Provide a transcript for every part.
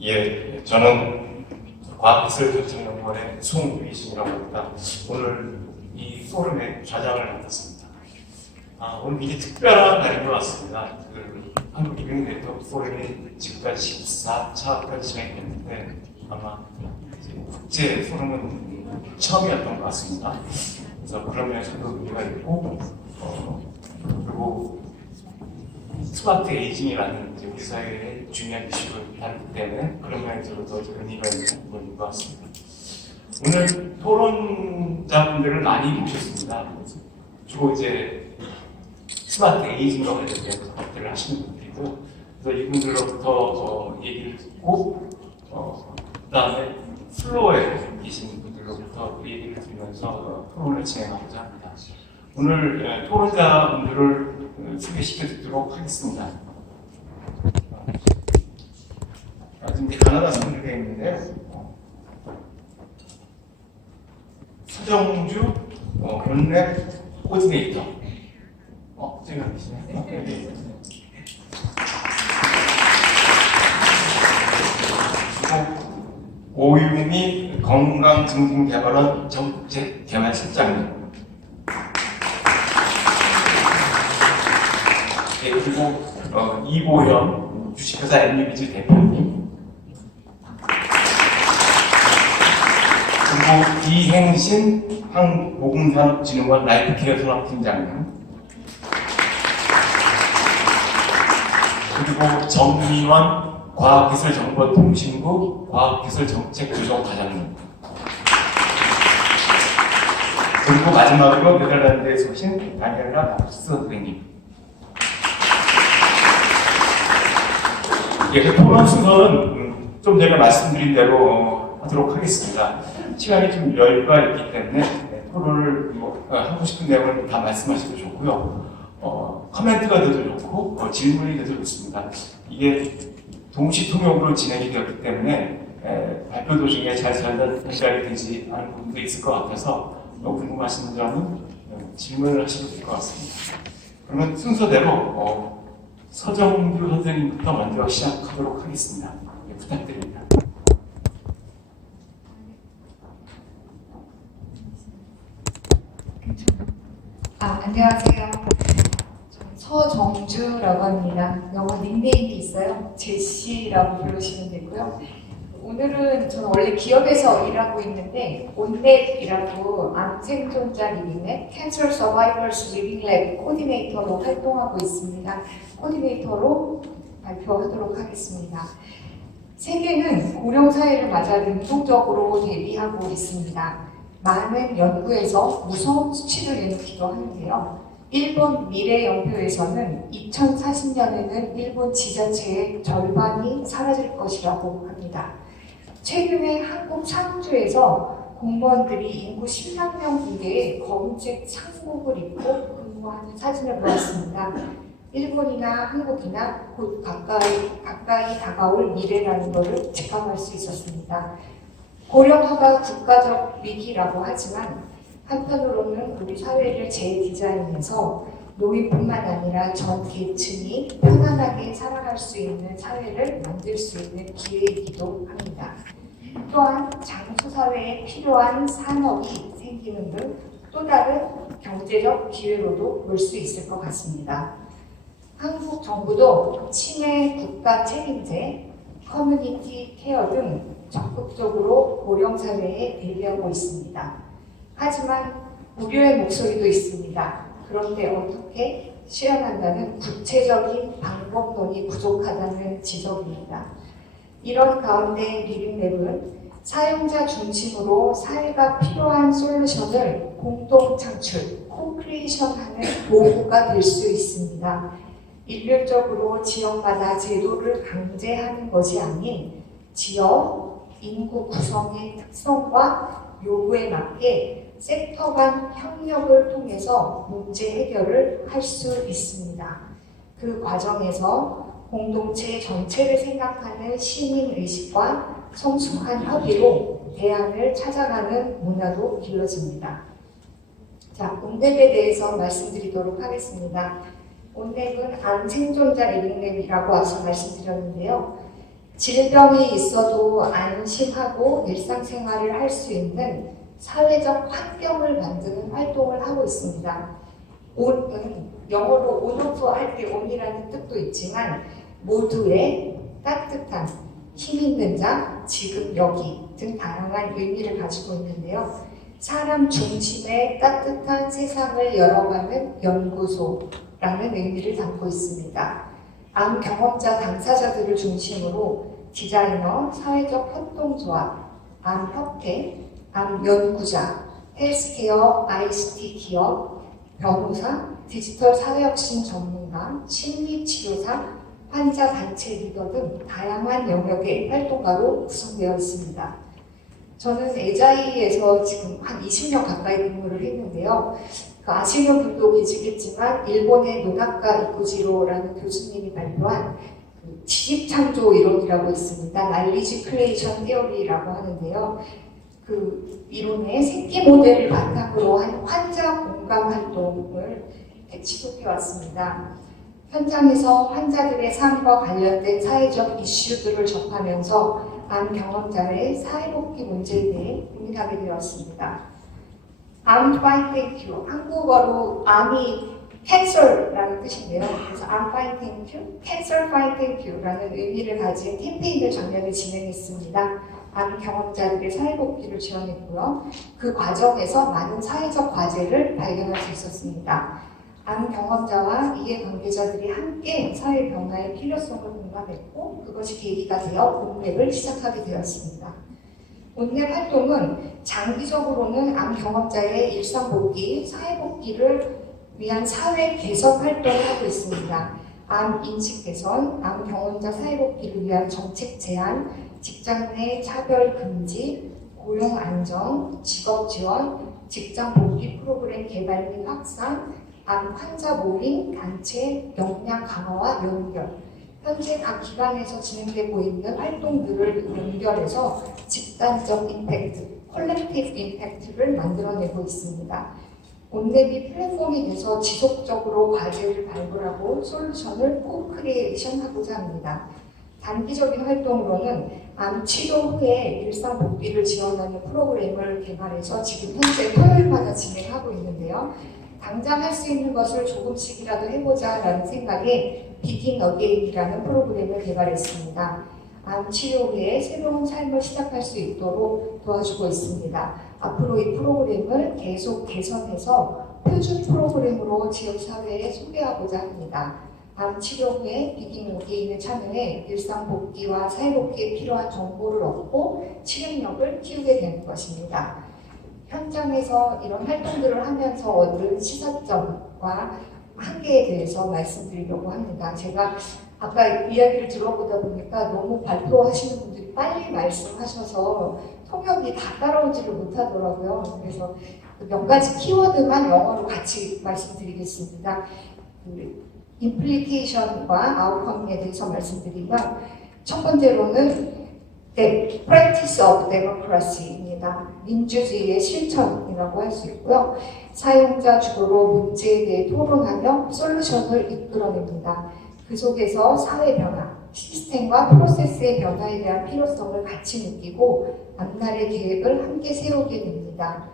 예, 저는 과학기술교통연구원의 송유희신이라고 합니다. 오늘 이 포럼의 좌장을 맡았습니다. 오늘 굉장히 특별한 날인 것 같습니다. 한국 리빙 네트워크 포럼이 지금까지 14차까지 진행했는데 아마 국제 포럼은 처음이었던 것 같습니다. 그래서 그런 면에서도 의미가 있고, 그리고 스마트 에이징이라는 우리 사회의 중요한 이슈를 다루기 때문에 그런 면에서도 의미가 있는 부분인 것 같습니다. 오늘 토론자분들을 많이 모셨습니다. 주로 이제 스마트 에이징과 관련된 것들을 하시는 분들이고, 그래서 이분들로부터 얘기를 듣고, 그 다음에 플로어에 계신 분들로부터 얘기를 들으면서 토론을 진행하고자 합니다. 오늘 토론자분들을 소개시켜 드리도록 하겠습니다. 지금 가나다 선정되어 있는데요. 서정주 원랩 코디네이터. 제가 계시네요. 그리고 오유미 건강증진개발원 정책개발실장님. 그리고 이보현 주식회사 MUBG 대표님, 그리고 이행신 한국보건산업진흥원 라이프케어 산업팀장님, 그리고 정민원 과학기술정보통신부 과학기술정책조정과장님, 그리고 마지막으로 네덜란드에서 오신 다니엘라 마쿠스 선생님. 그 토론 순서는 좀 전에 말씀드린 대로 하도록 하겠습니다. 시간이 좀 여유가 있기 때문에 토론을 하고 싶은 내용을 다 말씀하셔도 좋고요. 코멘트가 돼도 좋고 질문이 돼도 좋습니다. 이게 동시 통역으로 진행이 되었기 때문에 발표 도중에 잘 전달이 되지 않은 부분도 있을 것 같아서 궁금하신 점은 질문을 하셔도 될 것 같습니다. 그러면 순서대로 서정주 선생님부터 먼저 시작하도록 하겠습니다. 네, 부탁드립니다. 안녕하세요. 서정주라고 합니다. 영어 닉네임이 있어요. 제시라고 부르시면 되고요. 오늘은 저는 원래 기업에서 일하고 있는데 온랩이라고 암생존자 리빙랩, Cancer Survivors Living Lab 코디네이터로 활동하고 있습니다. 코디네이터로 발표하도록 하겠습니다. 세계는 고령사회를 맞아 능동적으로 대비하고 있습니다. 많은 연구에서 무서운 수치를 내놓기도 하는데요. 일본 미래연표에서는 2040년에는 일본 지자체의 절반이 사라질 것이라고 합니다. 최근에 한국 상주에서 공무원들이 인구 10만 명 군대에 검은색 상복을 입고 근무하는 사진을 보았습니다. 일본이나 한국이나 곧 가까이 다가올 미래라는 것을 직감할 수 있었습니다. 고령화가 국가적 위기라고 하지만 한편으로는 우리 사회를 재디자인해서 노인뿐만 아니라 전 계층이 편안하게 살아갈 수 있는 사회를 만들 수 있는 기회이기도 합니다. 또한 장소사회에 필요한 산업이 생기는 등 또 다른 경제적 기회로도 볼 수 있을 것 같습니다. 한국 정부도 치매 국가 책임제, 커뮤니티 케어 등 적극적으로 고령사회에 대비하고 있습니다. 하지만 우려의 목소리도 있습니다. 그런데 어떻게 실현한다는 구체적인 방법론이 부족하다는 지적입니다. 이런 가운데 리빙랩은 사용자 중심으로 사회가 필요한 솔루션을 공동 창출, 코크리에이션하는 도구가 될 수 있습니다. 일률적으로 지역마다 제도를 강제하는 것이 아닌 지역, 인구 구성의 특성과 요구에 맞게 섹터 간 협력을 통해서 문제 해결을 할 수 있습니다. 그 과정에서 공동체 전체를 생각하는 시민의식과 성숙한 협의로 대안을 찾아가는 문화도 길러집니다. 자, 온랩에 대해서 말씀드리도록 하겠습니다. 온랩은 암생존자 리빙랩이라고 앞서 말씀드렸는데요. 질병이 있어도 안심하고 일상생활을 할 수 있는 사회적 환경을 만드는 활동을 하고 있습니다. 온은 영어로 온오프 할 때 온이라는 뜻도 있지만 모두의 따뜻한, 힘 있는 자, 지금 여기 등 다양한 의미를 가지고 있는데요. 사람 중심의 따뜻한 세상을 열어가는 연구소라는 의미를 담고 있습니다. 암 경험자 당사자들을 중심으로 디자이너, 사회적 협동조합, 암협회, 암연구자, 헬스케어, ICT 기업, 변호사, 디지털 사회혁신 전문가, 심리치료사, 환자 단체 리더 등 다양한 영역의 활동가로 구성되어 있습니다. 저는 에자이에서 지금 한 20년 가까이 근무를 했는데요. 아시는 분도 계시겠지만 일본의 노나카 이쿠지로라는 교수님이 발표한 지식창조 이론이라고 있습니다. 날리지 크리에이션 티어리라고 하는데요. 그 이론의 새끼 모델을 바탕으로 한 환자 공감 활동을 지속해 왔습니다. 현장에서 환자들의 삶과 관련된 사회적 이슈들을 접하면서 암 경험자의 사회복귀 문제에 대해 고민하게 되었습니다. 암 fighting cure, 한국어로 암이 캔서라는 뜻인데요. 그래서 암 fighting cure, cancer fighting cure라는 의미를 가진 캠페인을 작년에 진행했습니다. 암 경험자들의 사회복귀를 지원했고요. 그 과정에서 많은 사회적 과제를 발견할 수 있었습니다. 암 경험자와 이해 관계자들이 함께 사회 변화의 필요성을 공감했고 그것이 계기가 되어 온랩을 시작하게 되었습니다. 온랩 활동은 장기적으로는 암 경험자의 일상 복귀, 사회 복귀를 위한 사회 개선 활동을 하고 있습니다. 암 인식 개선, 암 경험자 사회 복귀를 위한 정책 제안, 직장 내 차별 금지, 고용 안정, 직업 지원, 직장 복귀 프로그램 개발 및 확산, 암 환자 모임, 단체, 역량 강화와 연결. 현재 각 기관에서 진행되고 있는 활동들을 연결해서 집단적 임팩트, 컬렉티브 임팩트를 만들어내고 있습니다. 온랩이 플랫폼이 돼서 지속적으로 과제를 발굴하고 솔루션을 코크리에이션하고자 합니다. 단기적인 활동으로는 암 치료 후에 일상 복귀를 지원하는 프로그램을 개발해서 지금 현재 토요일마다 진행하고 있는데요. 당장 할 수 있는 것을 조금씩이라도 해보자 라는 생각에 비긴 어게인이라는 프로그램을 개발했습니다. 암 치료 후에 새로운 삶을 시작할 수 있도록 도와주고 있습니다. 앞으로 이 프로그램을 계속 개선해서 표준 프로그램으로 지역사회에 소개하고자 합니다. 암 치료 후에 비긴 어게인에 참여해 일상 복귀와 사회복귀에 필요한 정보를 얻고 치료력을 키우게 되는 것입니다. 현장에서 이런 활동들을 하면서 얻은 시사점과 한계에 대해서 말씀드리려고 합니다. 제가 아까 이야기를 들어보다 보니까 너무 발표하시는 분들이 빨리 말씀하셔서 통역이 다 따라오지를 못하더라고요. 그래서 몇 가지 키워드만 영어로 같이 말씀드리겠습니다. 임플리케이션과 아웃컴에 대해서 말씀드리면 첫 번째로는 practice of democracy입니다. 민주주의의 실천이라고 할 수 있고요. 사용자 주도로 문제에 대해 토론하며 솔루션을 이끌어냅니다. 그 속에서 사회 변화, 시스템과 프로세스의 변화에 대한 필요성을 같이 느끼고 앞날의 계획을 함께 세우게 됩니다.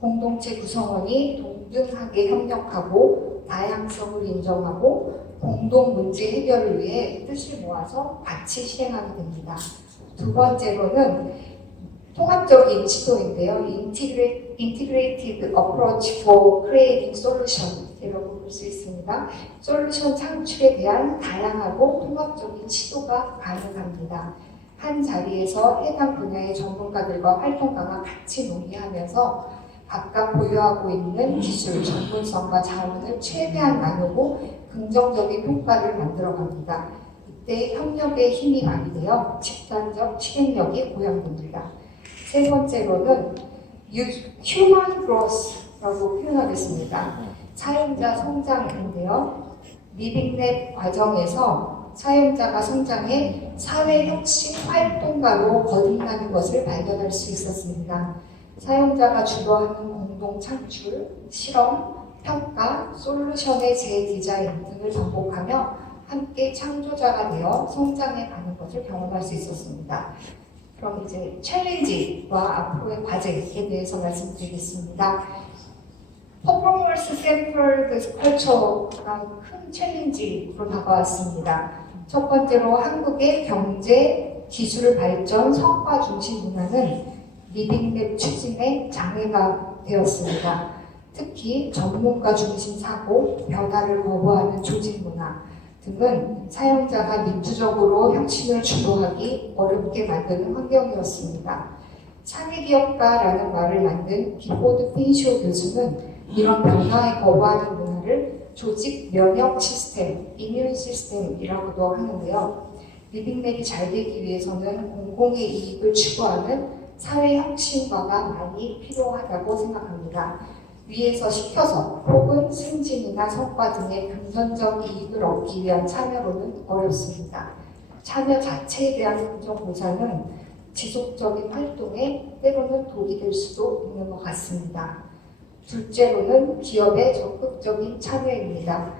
공동체 구성원이 동등하게 협력하고 다양성을 인정하고 공동 문제 해결을 위해 뜻을 모아서 같이 실행하게 됩니다. 두 번째로는 통합적인 시도인데요. Integrated Approach for Creating Solution이라고 볼 수 있습니다. 솔루션 창출에 대한 다양하고 통합적인 시도가 가능합니다. 한 자리에서 해당 분야의 전문가들과 활동가가 같이 논의하면서 각각 보유하고 있는 기술, 전문성과 자원을 최대한 나누고 긍정적인 효과를 만들어갑니다. 이때 협력의 힘이 많이 되어 집단적 실행력이 보양됩니다. 세 번째로는 Human Growth라고 표현하겠습니다. 사용자 성장인데요. 리빙랩 과정에서 사용자가 성장해 사회혁신 활동가로 거듭나는 것을 발견할 수 있었습니다. 사용자가 주도하는 공동 창출, 실험, 평가, 솔루션의 재디자인 등을 반복하며 함께 창조자가 되어 성장해 가는 것을 경험할 수 있었습니다. 그럼 이제 챌린지와 앞으로의 과제에 대해서 말씀드리겠습니다. 퍼포먼스 샘플 컬처가 큰 챌린지로 다가왔습니다. 첫 번째로 한국의 경제, 기술 발전, 성과 중심 문화는 리빙랩 추진에 장애가 되었습니다. 특히 전문가 중심 사고, 변화를 거부하는 조직 문화 등은 사용자가 민주적으로 혁신을 주도하기 어렵게 만드는 환경이었습니다. 사회기업가라는 말을 만든 기포드 핀쇼 교수는 이런 변화에 거부하는 문화를 조직 면역 시스템, 이뮨 시스템이라고도 하는데요. 리빙랩이 잘 되기 위해서는 공공의 이익을 추구하는 사회 혁신가가 많이 필요하다고 생각합니다. 위에서 시켜서 혹은 승진이나 성과 등의 금전적 이익을 얻기 위한 참여로는 어렵습니다. 참여 자체에 대한 긍정 보상은 지속적인 활동에 때로는 독이 될 수도 있는 것 같습니다. 둘째로는 기업의 적극적인 참여입니다.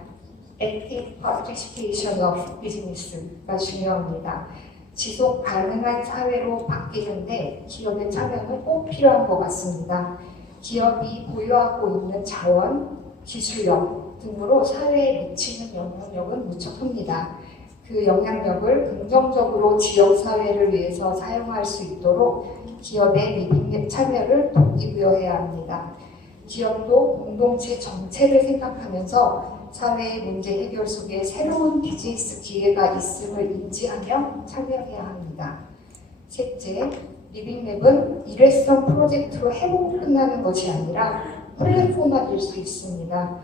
Active Participation of Business가 중요합니다. 지속 가능한 사회로 바뀌는데 기업의 참여는 꼭 필요한 것 같습니다. 기업이 보유하고 있는 자원, 기술력 등으로 사회에 미치는 영향력은 무척 큽니다. 그 영향력을 긍정적으로 지역사회를 위해서 사용할 수 있도록 기업의 리빙랩 참여를 동기부여해야 합니다. 기업도 공동체 전체를 생각하면서 사회의 문제 해결 속에 새로운 비즈니스 기회가 있음을 인지하며 참여해야 합니다. 셋째, 리빙랩은 일회성 프로젝트로 해보고 끝나는 것이 아니라 플랫폼화 될 수 있습니다.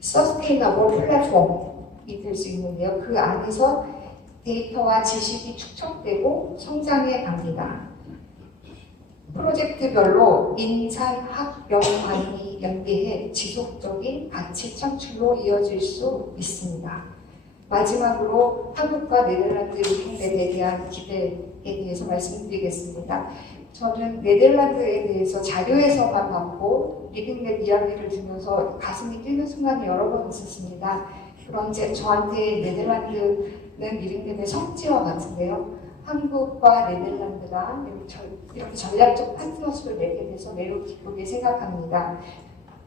서스테이너블 플랫폼이 될 수 있는데요. 그 안에서 데이터와 지식이 축적되고 성장해 갑니다. 프로젝트별로 인산, 학, 영관이 연계해 지속적인 가치 창출로 이어질 수 있습니다. 마지막으로 한국과 네덜란드 리빙랩에 대한 기대에 대해서 말씀드리겠습니다. 저는 네덜란드에 대해서 자료에서만 봤고 리빙랩 이야기를 들으면서 가슴이 뛰는 순간이 여러 번 있었습니다. 그런데 저한테 네덜란드는 리빙랩의 성지와 같은데요. 한국과 네덜란드가 이렇게 전략적 파트너십을 맺게 돼서 매우 기쁘게 생각합니다.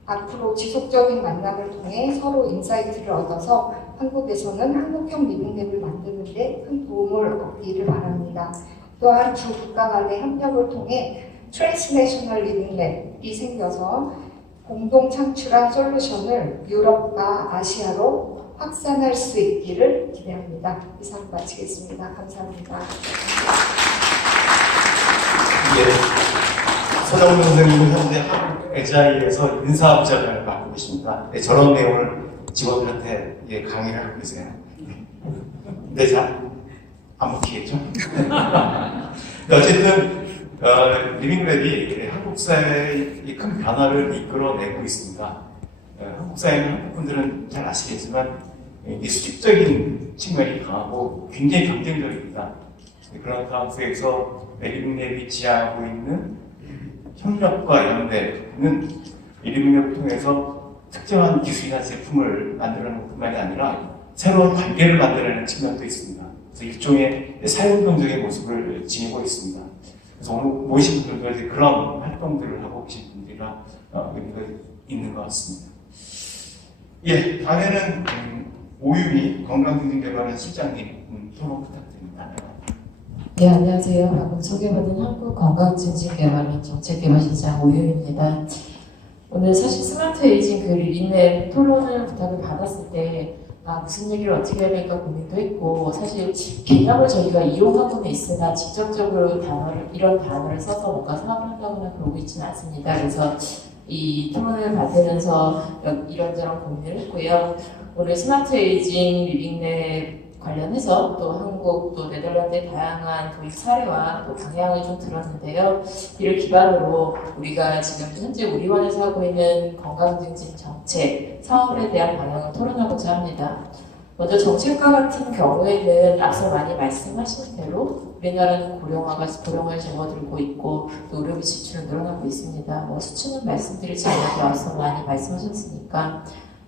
앞으로 지속적인 만남을 통해 서로 인사이트를 얻어서 한국에서는 한국형 리빙랩을 만드는 데 큰 도움을 얻기를 바랍니다. 또한 두 국가 간의 협력을 통해 트랜스내셔널 리빙랩이 생겨서 공동 창출한 솔루션을 유럽과 아시아로 확산할 수 있기를 기대합니다. 이상 마치겠습니다. 감사합니다. 서정훈 선생님은 현재 한국 HI에서 인사부장을 맡고 계십니다. 네, 저런 내용을 직원들한테 강의를 하고 계세요. 네, 안 먹히겠죠? 어쨌든 리빙랩이 한국 사회의 큰 변화를 이끌어내고 있습니다. 한국 사회는 한국 분들은 잘 아시겠지만 수직적인 측면이 강하고 굉장히 경쟁적입니다. 그런 가운데에서 리빙랩이 지향하고 있는 협력과 연대는 리빙랩을 통해서 특정한 기술이나 제품을 만들어내는 것뿐만이 아니라 새로운 관계를 만들어내는 측면도 있습니다. 그래서 일종의 사회운동적인 모습을 지니고 있습니다. 그래서 오늘 모신 분들도 그런 활동들을 하고 계신 분들이라 의미가 있는 것 같습니다. 예, 다음에는 오유미 건강증진개발원 실장님 토론 부탁드립니다. 네, 안녕하세요. 방금 소개받은 한국건강증진개발원 정책개발실장 오유미입니다. 오늘 사실 스마트 에이징 그 리빙랩 토론을 부탁을 받았을 때 무슨 얘기를 어떻게 해야 될까 고민도 했고, 사실 개념을 저희가 이용하고는 있으나 직접적으로 이런 단어를 써서 뭔가 사업을 한다거나 그러고 있지는 않습니다. 그래서 이 토론을 받으면서 이런저런 고민을 했고요. 오늘 스마트 에이징 리빙랩 관련해서 또 한국 또 네덜란드의 다양한 도입 사례와 또 방향을 좀 들었는데요. 이를 기반으로 우리가 지금 현재 우리원에서 하고 있는 건강증진 정책, 사업에 대한 방향을 토론하고자 합니다. 먼저 정책과 같은 경우에는 앞서 많이 말씀하신 대로 우리나라는 고령화를 접어들고 있고 또 의료비 지출은 늘어나고 있습니다. 수치는 말씀드리지 않아도 앞서 많이 말씀하셨으니까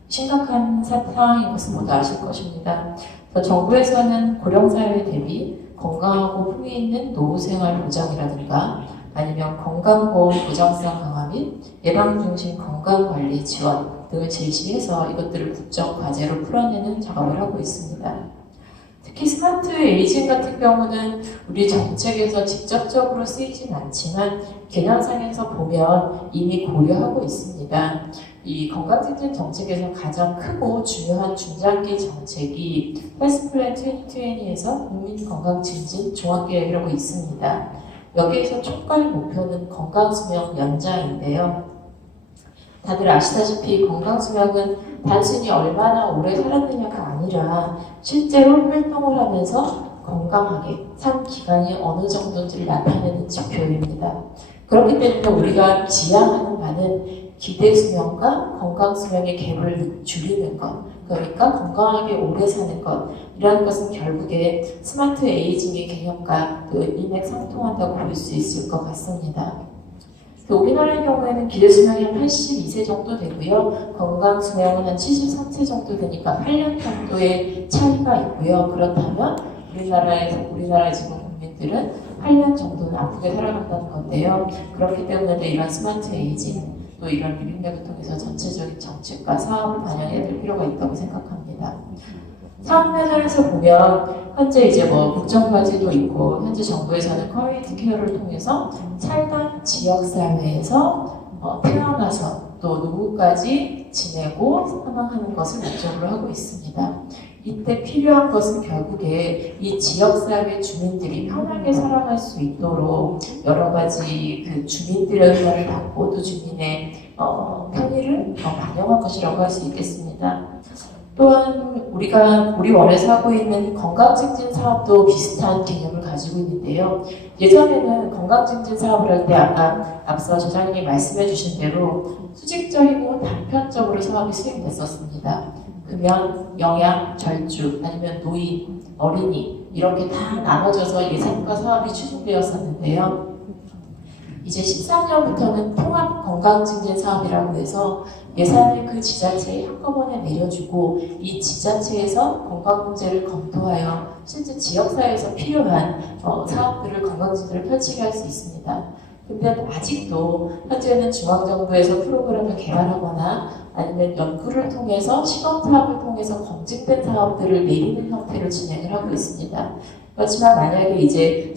심각한 상황인 것은 모두 아실 것입니다. 그래서 정부에서는 고령사회 대비 건강하고 품위 있는 노후생활 보장이라든가 아니면 건강보험 보장성 강화 및 예방중심 건강관리 지원 등을 제시해서 이것들을 국정과제로 풀어내는 작업을 하고 있습니다. 특히 스마트 에이징 같은 경우는 우리 정책에서 직접적으로 쓰이진 않지만 개념상에서 보면 이미 고려하고 있습니다. 이 건강증진 정책에서 가장 크고 중요한 중장기 정책이 헬스 플랜 2020에서 국민건강증진 종합계획이라고 있습니다. 여기에서 촉발 목표는 건강수명 연장인데요. 다들 아시다시피 건강수명은 단순히 얼마나 오래 살았느냐가 아니라 실제로 활동을 하면서 건강하게 산 기간이 어느 정도인지를 나타내는 지표입니다. 그렇기 때문에 우리가 지향하는 바는 기대 수명과 건강 수명의 갭을 줄이는 것, 그러니까 건강하게 오래 사는 것, 이러한 것은 결국에 스마트 에이징의 개념과 일맥상통한다고 볼 수 있을 것 같습니다. 우리나라의 경우에는 기대 수명이 한 82세 정도 되고요. 건강 수명은 한 73세 정도 되니까 8년 정도의 차이가 있고요. 그렇다면 우리나라의 지금 국민들은 8년 정도는 아프게 살아간다는 건데요. 그렇기 때문에 이런 스마트 에이징 또 이런 리빙랩을 통해서 전체적인 정책과 사업을 반영해야 될 필요가 있다고 생각합니다. 사업 면에서 보면 현재 이제 국정과제도 있고 현재 정부에서는 커뮤니티 케어를 통해서 살던 지역 사회에서 태어나서 또 노후까지 지내고 사망하는 것을 목적으로 하고 있습니다. 이때 필요한 것은 결국에 이 지역사회 주민들이 편하게 살아갈 수 있도록 여러 가지 그 주민들의 의견을 받고 또 주민의 편의를 반영한 것이라고 할 수 있겠습니다. 또한 우리 원에서 하고 있는 건강증진 사업도 비슷한 개념을 가지고 있는데요. 예전에는 건강증진 사업을 할 때 아까 앞서 저장님이 말씀해 주신 대로 수직적이고 단편적으로 사업이 수행됐었습니다. 금연, 영양, 절주, 아니면 노인, 어린이 이렇게 다 나눠져서 예산과 사업이 추진되었었는데요. 이제 13년부터는 통합 건강증진 사업이라고 해서 예산을 그 지자체에 한꺼번에 내려주고 이 지자체에서 건강 문제를 검토하여 실제 지역사회에서 필요한 사업들을 건강증진을 펼치게 할 수 있습니다. 근데 아직도 현재는 중앙정부에서 프로그램을 개발하거나 아니면 연구를 통해서 시범 사업을 통해서 검증된 사업들을 내리는 형태로 진행을 하고 있습니다. 그렇지만 만약에 이제